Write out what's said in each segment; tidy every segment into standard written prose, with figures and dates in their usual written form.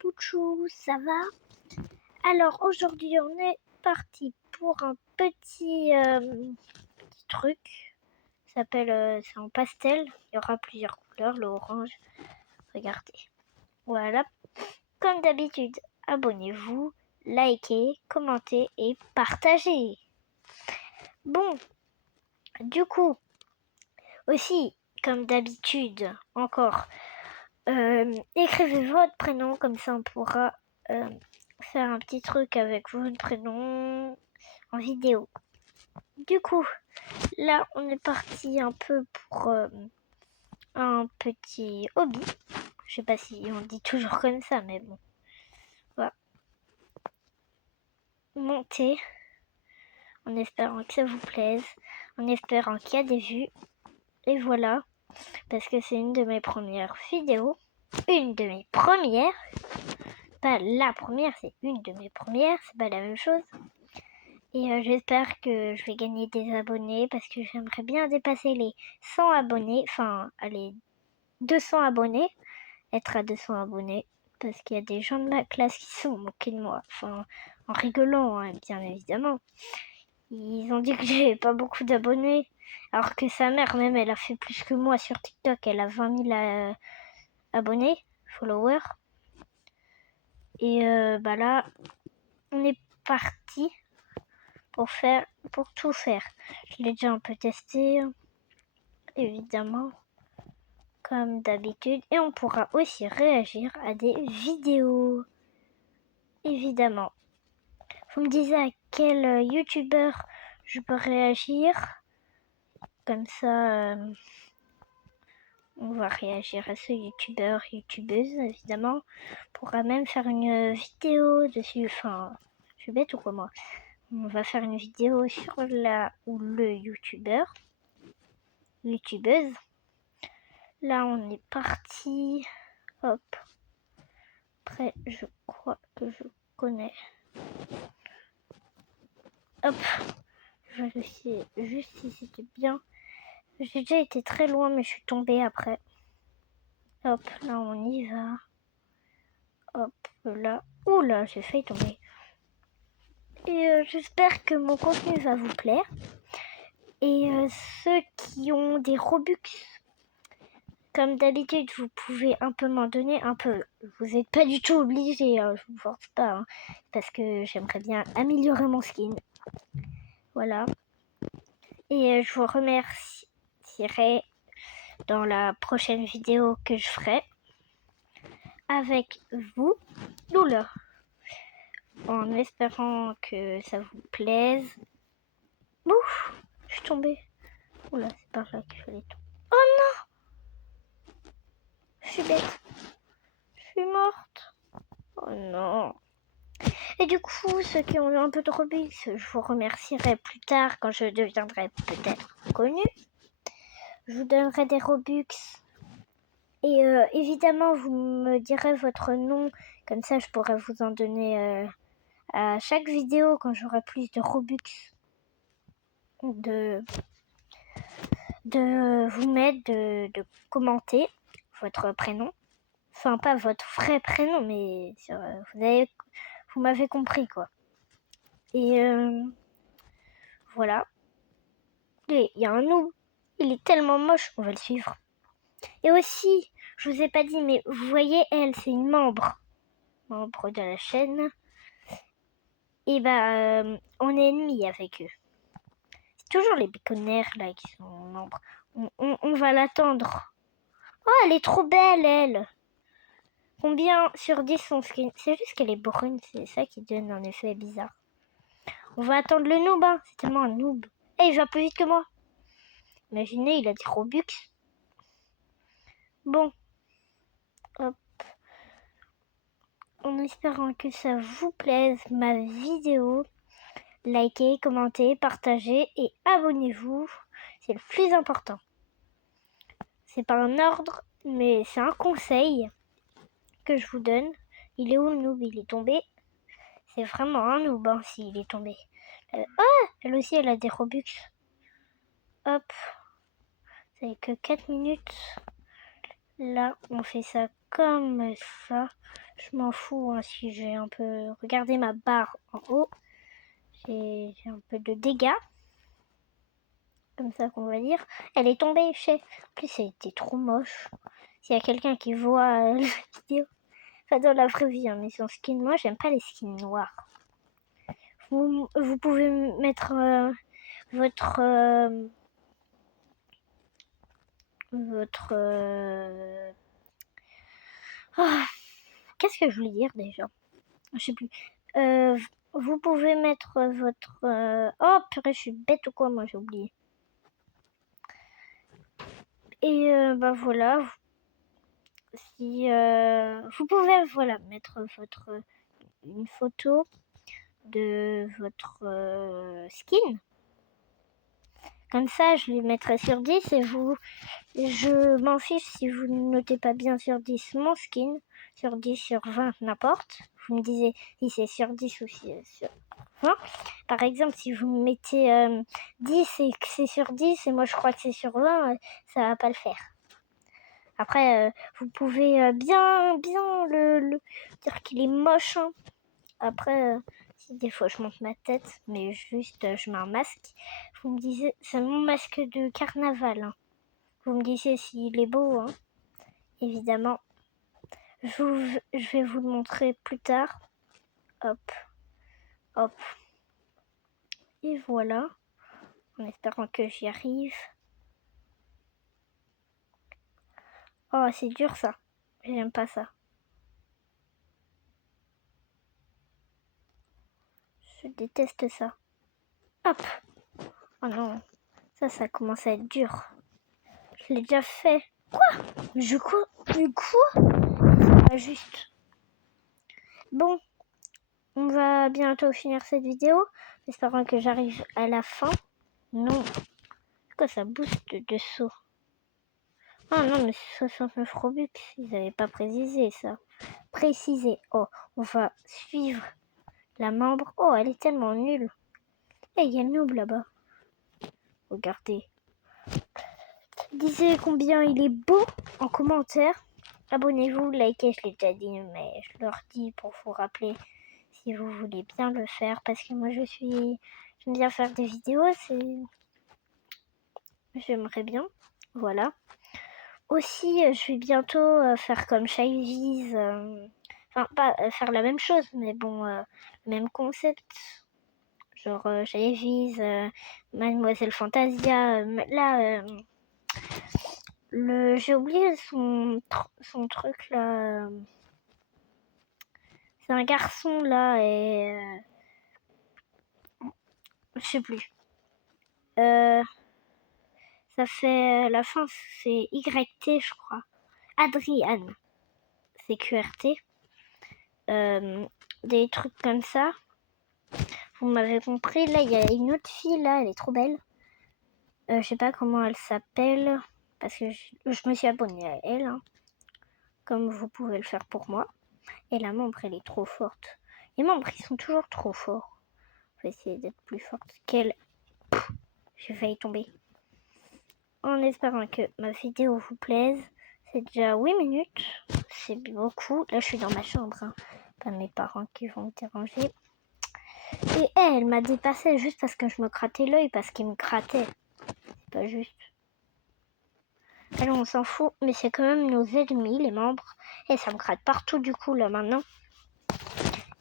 Bouchou, ça va? Alors aujourd'hui on est parti pour un petit truc. Ça s'appelle, c'est en pastel. Il y aura plusieurs couleurs, le orange. Regardez. Voilà. Comme d'habitude, abonnez-vous, likez, commentez et partagez. Bon, du coup, aussi, comme d'habitude, encore, écrivez votre prénom, comme ça on pourra faire un petit truc avec votre prénom en vidéo. Du coup, là on est parti un peu pour un petit hobby. Je sais pas si on dit toujours comme ça, mais bon. Voilà. Monter, en espérant que ça vous plaise, en espérant qu'il y a des vues. Et voilà, parce que c'est une de mes premières vidéos. Une de mes premières. Pas la première, c'est une de mes premières, c'est pas la même chose. Et j'espère que je vais gagner des abonnés parce que j'aimerais bien dépasser les 100 abonnés, enfin, allez, 200 abonnés, être à 200 abonnés, parce qu'il y a des gens de ma classe qui sont moqués de moi, enfin, en rigolant, hein, bien évidemment. Ils ont dit que j'avais pas beaucoup d'abonnés, alors que sa mère, même, elle a fait plus que moi sur TikTok, elle a 20 000 abonnés, followers. Et bah là, on est parti pour tout faire. Je l'ai déjà un peu testé, évidemment, comme d'habitude. Et on pourra aussi réagir à des vidéos, évidemment. Vous me disiez à quel youtubeur je peux réagir. Comme ça, on va réagir à ce youtubeur, youtubeuse, évidemment. On pourra même faire une vidéo dessus. Enfin, je suis bête ou quoi, moi? On va faire une vidéo sur la ou le youtubeur, youtubeuse. Là, on est parti. Hop. Après, je crois que je connais. Hop. Je vérifie juste si c'était bien. J'ai déjà été très loin, mais je suis tombée après. Hop, là, on y va. Hop, là. Oula, j'ai failli tomber. Et j'espère que mon contenu va vous plaire. Et ceux qui ont des Robux, comme d'habitude, vous pouvez un peu m'en donner, un peu. Vous n'êtes pas du tout obligé, hein, je vous force pas, hein, parce que j'aimerais bien améliorer mon skin. Voilà. Et je vous remercierai dans la prochaine vidéo que je ferai avec vous. Oula. En espérant que ça vous plaise. Ouf, je suis tombée. Oula, c'est par là qu'il fallait tomber. Oh non! Je suis bête. Je suis morte. Oh non. Et du coup, ceux qui ont eu un peu de Robux, je vous remercierai plus tard quand je deviendrai peut-être connue. Je vous donnerai des Robux. Et évidemment, vous me direz votre nom. Comme ça, je pourrai vous en donner à chaque vidéo quand j'aurai plus de Robux. De vous mettre, de commenter votre prénom. Enfin, pas votre vrai prénom, mais vous m'avez compris, quoi. Et voilà. Et il y a un noob. Il est tellement moche, on va le suivre. Et aussi, je vous ai pas dit, mais vous voyez, elle, c'est une membre de la chaîne. Et bah, on est ennemis avec eux. C'est toujours les béconnaires, là, qui sont membres. On va l'attendre. Oh, elle est trop belle, elle. Combien sur 10 son skin? C'est juste qu'elle est brune, c'est ça qui donne un effet bizarre. On va attendre le noob, hein. C'est tellement un noob. Et il va plus vite que moi. Imaginez, il a des Robux. Bon. Hop. En espérant que ça vous plaise, ma vidéo, likez, commentez, partagez et abonnez-vous. C'est le plus important. C'est pas un ordre, mais c'est un conseil que je vous donne. Il est où le noob? Il est tombé. C'est vraiment un noob, hein, s'il est tombé. Elle aussi, elle a des Robux. Hop. C'est que 4 minutes. Là, on fait ça comme ça. Je m'en fous hein, si j'ai un peu... Regardez ma barre en haut. J'ai un peu de dégâts. Comme ça qu'on va dire. Elle est tombée chez... En plus, elle était trop moche. S'il y a quelqu'un qui voit la vidéo... Enfin, dans la vraie vie, hein, mais son skin, moi, j'aime pas les skins noirs. Vous pouvez mettre votre... Oh, qu'est-ce que je voulais dire déjà? Je sais plus. Vous pouvez mettre votre... Oh purée, je suis bête ou quoi? Moi, j'ai oublié. Et bah voilà. Si vous pouvez voilà mettre votre une photo de votre skin. Comme ça, je les mettrai sur 10 et vous... Je m'en fiche si vous ne notez pas bien sur 10 mon skin. Sur 10, sur 20, n'importe. Vous me disiez si c'est sur 10 ou si c'est sur 20. Par exemple, si vous me mettez 10 et que c'est sur 10 et moi je crois que c'est sur 20, ça va pas le faire. Après, vous pouvez bien le dire qu'il est moche. Hein. Après, si des fois je monte ma tête, mais juste je mets un masque. Vous me disiez, c'est mon masque de carnaval. Hein. Vous me disiez s'il est beau, hein. Évidemment. Je vais vous le montrer plus tard. Hop, hop. Et voilà. En espérant que j'y arrive. Oh, c'est dur ça. J'aime pas ça. Je déteste ça. Hop. Oh non. Ça commence à être dur. Je l'ai déjà fait. Quoi? Du coup, c'est pas juste. Bon, on va bientôt finir cette vidéo. Espérant que j'arrive à la fin. Non. Pourquoi ça booste de saut? Ah non, mais c'est 69 Robux. Ils n'avaient pas précisé ça. Précisé. Oh, on va suivre la membre. Oh, elle est tellement nulle. Et il y a le noob là-bas. Regardez. Disez combien il est beau en commentaire. Abonnez-vous, likez, je l'ai déjà dit, mais je leur dis pour vous rappeler si vous voulez bien le faire. Parce que moi, j'aime bien faire des vidéos, j'aimerais bien. Voilà. Aussi, je vais bientôt faire comme Shyviz. Enfin, pas faire la même chose, mais bon, le même concept. Genre Shyviz, Mademoiselle Fantasia. Là, j'ai oublié son truc là. C'est un garçon là et je sais plus. Ça fait la fin, c'est YT je crois. Adriane, c'est QRT. Des trucs comme ça. Vous m'avez compris. Là, il y a une autre fille là, elle est trop belle. Je sais pas comment elle s'appelle parce que je me suis abonnée à elle, hein, comme vous pouvez le faire pour moi. Et la membre, elle est trop forte. Les membres, ils sont toujours trop forts. Je vais essayer d'être plus forte qu'elle. J'ai failli tomber. En espérant que ma vidéo vous plaise. C'est déjà 8 minutes. C'est beaucoup. Là, je suis dans ma chambre. Hein. Pas mes parents qui vont me déranger. Et elle m'a dépassé juste parce que je me grattais l'œil, parce qu'il me grattait. C'est pas juste. Alors on s'en fout, mais c'est quand même nos ennemis, les membres. Et ça me gratte partout du coup là maintenant.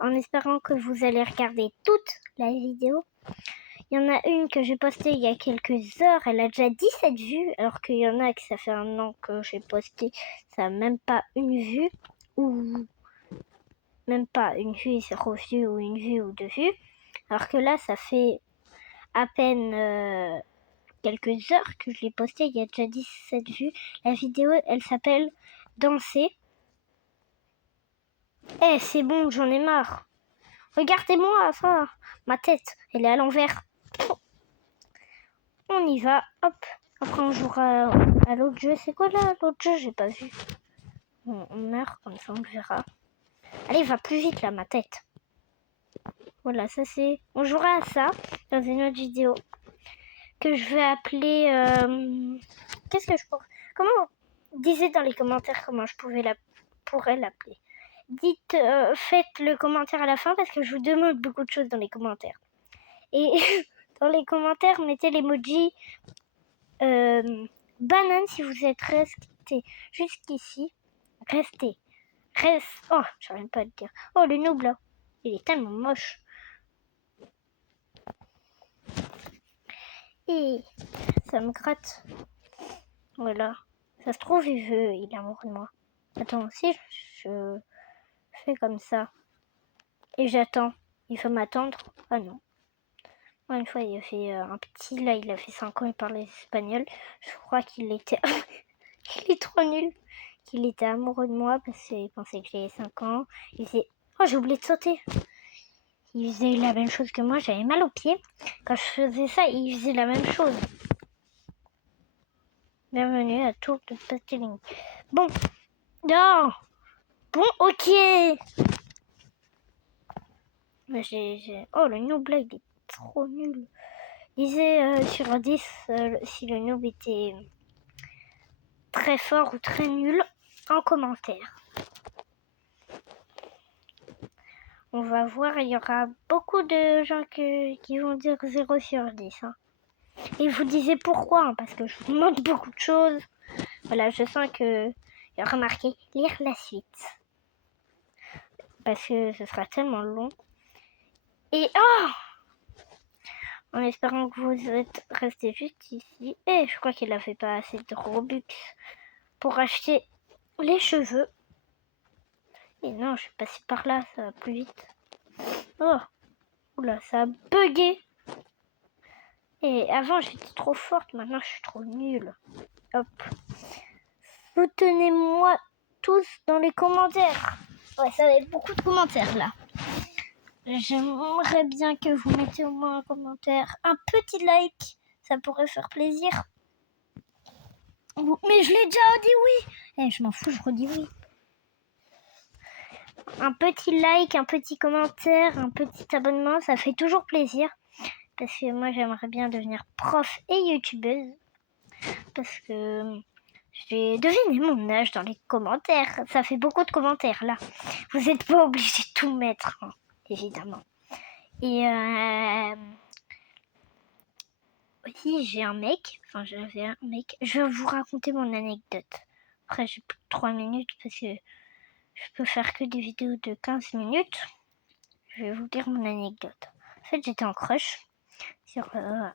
En espérant que vous allez regarder toute la vidéo. Il y en a une que j'ai postée il y a quelques heures, elle a déjà 17 vues, alors qu'il y en a que ça fait un an que j'ai posté, ça n'a même pas une vue, ou même pas une vue, 0 vue, ou une vue, ou 2 vues. Alors que là, ça fait à peine quelques heures que je l'ai posté, il y a déjà 17 vues. La vidéo, elle s'appelle Danser. Eh, c'est bon, j'en ai marre. Regardez-moi ça, ma tête, elle est à l'envers. On y va, hop. Après on jouera à l'autre jeu. C'est quoi là l'autre jeu? J'ai pas vu. Bon, on meurt, comme ça on le verra. Allez, va plus vite là, ma tête. Voilà, ça c'est... On jouera à ça dans une autre vidéo. Que je vais appeler... Qu'est-ce que je pourrais... Comment... Disez dans les commentaires comment je pourrais l'appeler. dites, faites le commentaire à la fin parce que je vous demande beaucoup de choses dans les commentaires. Et dans les commentaires, mettez l'emoji banane si vous êtes resté jusqu'ici. Restez. Oh, j'arrive pas à le dire. Oh, le noob là. Il est tellement moche. Et ça me gratte. Voilà. Ça se trouve, il est amoureux de moi. Attends, si je fais comme ça et j'attends, il faut m'attendre. Ah non. Moi, une fois, il a fait un petit, là, il a fait 5 ans, il parlait espagnol. Je crois qu'il était... il est trop nul. Qu'il était amoureux de moi parce qu'il pensait que j'avais 5 ans. Il faisait... Oh, j'ai oublié de sauter. Il faisait la même chose que moi, j'avais mal aux pieds. Quand je faisais ça, il faisait la même chose. Bienvenue à Tour de Pasteling. Bon. Non. Bon, ok. Oh, le noob là, il est trop nul. Disait sur 10 si le noob était très fort ou très nul en commentaire. On va voir, il y aura beaucoup de gens qui vont dire 0 sur 10. Hein. Et vous disiez pourquoi, hein, parce que je vous demande beaucoup de choses. Voilà, je sens qu'il y aura marqué lire la suite. Parce que ce sera tellement long. Et en espérant que vous êtes restés juste ici. Et je crois qu'il n'avait pas assez de Robux pour acheter les cheveux. Et non, je suis passée par là, ça va plus vite. Oh, oula, ça a bugué. Et avant, j'étais trop forte, maintenant je suis trop nulle. Hop. Soutenez-moi tous dans les commentaires. Ouais, ça va être beaucoup de commentaires là. J'aimerais bien que vous mettiez au moins un commentaire, un petit like, ça pourrait faire plaisir. Mais je l'ai déjà dit oui. Eh, je m'en fous, je redis oui. Un petit like, un petit commentaire, un petit abonnement, ça fait toujours plaisir. Parce que moi, j'aimerais bien devenir prof et youtubeuse. Parce que j'ai deviné mon âge dans les commentaires. Ça fait beaucoup de commentaires, là. Vous n'êtes pas obligé de tout mettre, hein, évidemment. Et aussi, j'ai un mec. Enfin, j'avais un mec. Je vais vous raconter mon anecdote. Après, j'ai plus de 3 minutes parce que je peux faire que des vidéos de 15 minutes. Je vais vous dire mon anecdote. En fait, j'étais en crush sur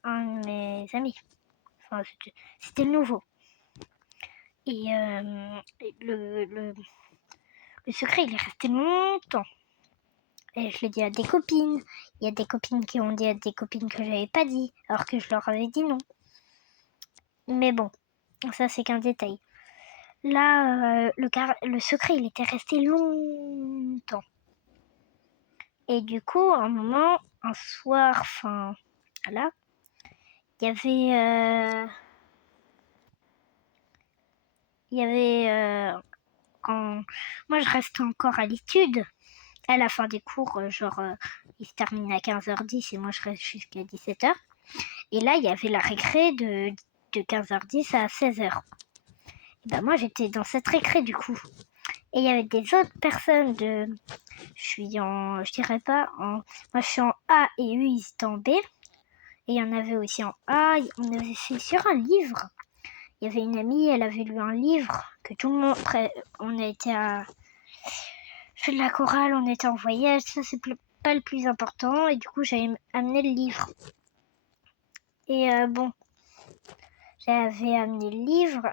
un de mes amis. Enfin, c'était le nouveau. Et le secret, il est resté longtemps. Et je l'ai dit à des copines. Il y a des copines qui ont dit à des copines que j'avais pas dit, alors que je leur avais dit non. Mais bon, ça c'est qu'un détail. Là, le secret, il était resté longtemps. Et du coup, un moment, un soir, enfin, là, il y avait quand moi je restais encore à l'étude, à la fin des cours, il se termine à 15h10 et moi je reste jusqu'à 17h. Et là, il y avait la récré de 15h10 à 16h. Et ben moi, j'étais dans cette récré du coup. Et il y avait des autres personnes je dirais pas, moi je suis en A et eux ils étaient en B. Et il y en avait aussi en A, on avait fait sur un livre. Il y avait une amie, elle avait lu un livre que tout le monde, on a été à fait de la chorale, on était en voyage, ça c'est pas le plus important. Et du coup, j'avais amené le livre. Et bon, j'avais amené le livre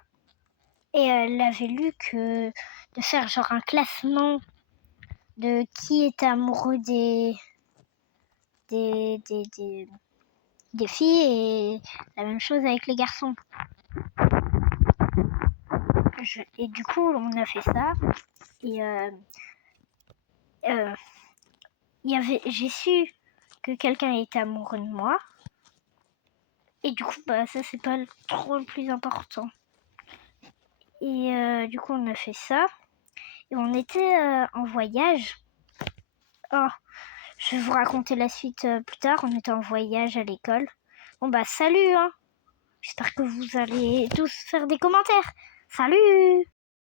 et elle avait lu que de faire genre un classement de qui était amoureux des filles et la même chose avec les garçons. Et du coup, on a fait ça et j'ai su que quelqu'un était amoureux de moi. Et du coup, bah ça c'est pas trop le plus important. Et du coup, on a fait ça. Et on était en voyage. Oh, je vais vous raconter la suite plus tard. On était en voyage à l'école. Bon bah salut hein. J'espère que vous allez tous faire des commentaires. Salut!